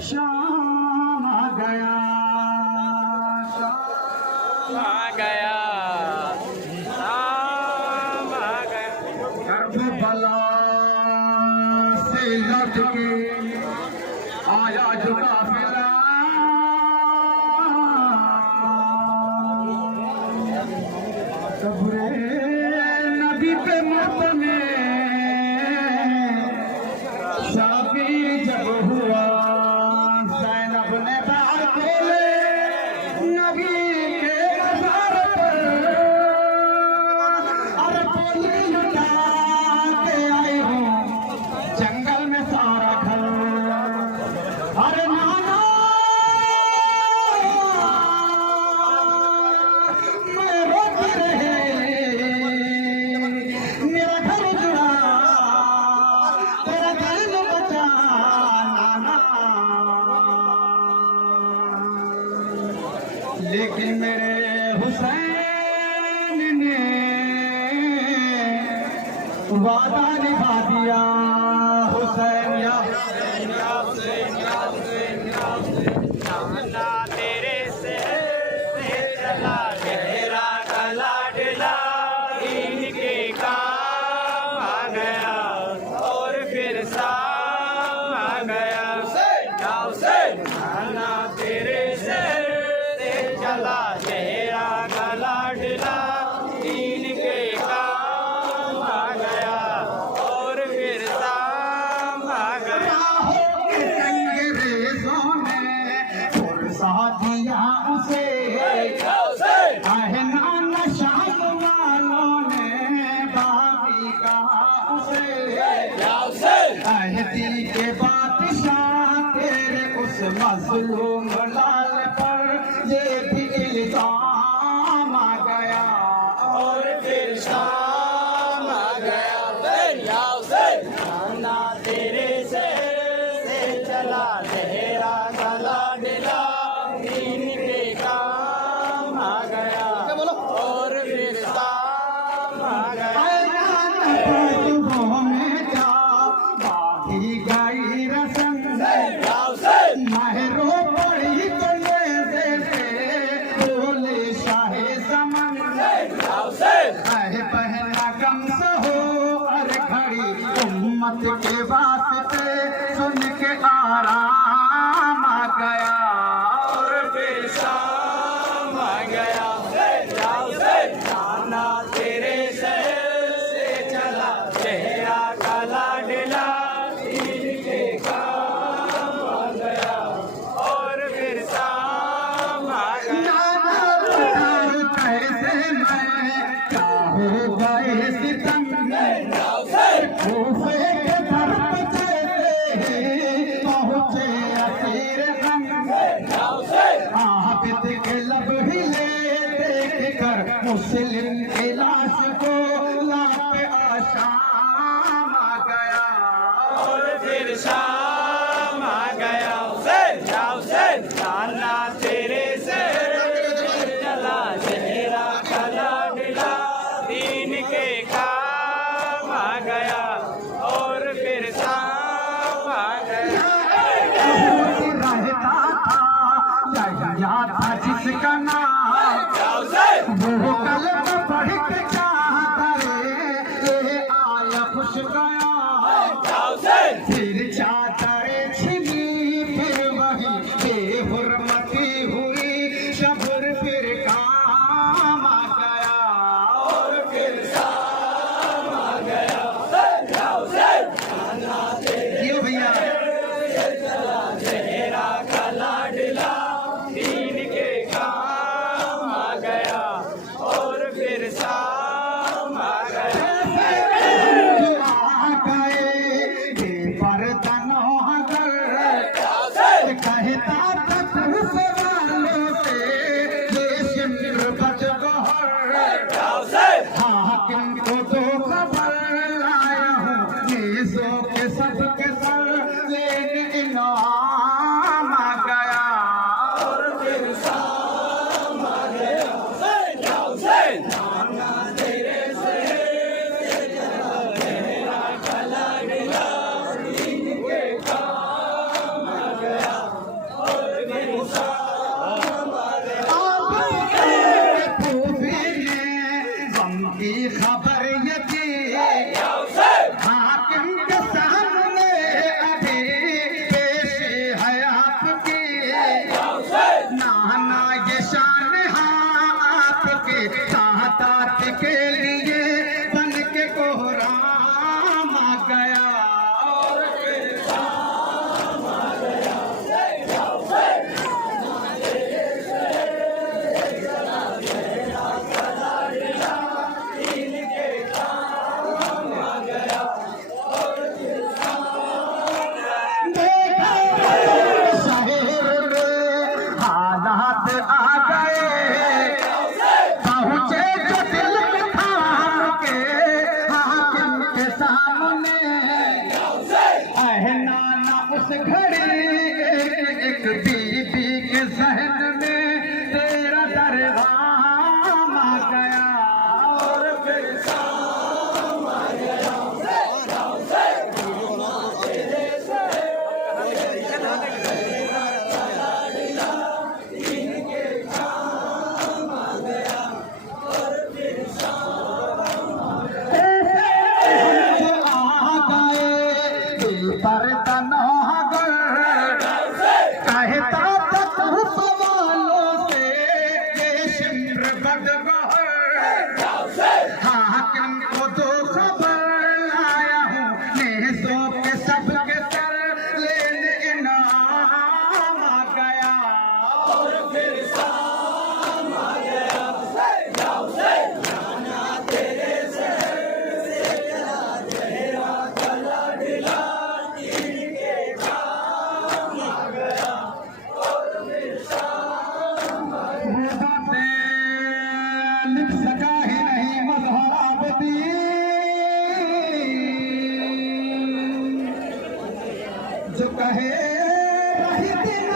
शाम आ गया, शाम आ गया, शाम आ गया। करबला से लौट के आया जो काफिला, कब्रे नबी पे मोहतमे शादी जब हुआ, ज़ैनब ने बाहर खोले नबी के मज़ार पर, और बोली लुटा के आई हूँ जंगल में सारा घर। अरे नाना मैं रोती रहे, मेरा घर जुड़ा, तेरा दिल बचा नाना, लेकिन मेरे हुसैन ने वादा निभा दिया। हुसैन या नाना तेरे से चला गहरा का लाडला, इनके काम आ गया और फिर शाम आ गया। नाना तेरे से चला गहरा का लाडला, इनके काम आ गया और फिर शाम आ गया। अंग्रेजों ने पुरसा दिया उसे, नाना शाह वालों ने बागी कहा उसे, दिल के बादशाह तेरे उस मजलूम लाल पर ये भी इल्जाम आ गया और फिर शाम आ गया। नाना तेरे से चला गहरा का लाडला, इनके काम आ गया और फिर शाम आ गया। में जा बागी गई रसम, महरो पड़ी तो ये जैसे बोले शाहे समन, पहला गम सहो अरे घड़ी उम्मत के वास्ते, सुन के आराम आ गया और फिर शाम आ गया। नाना तेरे से चला गहरा का लाडला, इनके काम आ गया और फिर शाम आ गया। कैसे मैं क्या हो गए सितम, खूफे के दर पे जैसे पहुँचे असीर हम, आबिद के लब हिले देख कर मुस्लिम की लाश को लापे आशाम आ गया और फिर शाम आ गया। नाना तेरे से चला गहरा का लाडला, इनके काम आ गया और फिर शाम आ गया। रहता था याद था जिसका नाम, वो कलम पढ़ के चाहता रे, ये आया खुश गया, फिर चाहता उस घड़ी एक बीबी के जहन में तेरा दरगाम आ गया और फिर सका ही नहीं मजहबती जो कहे रही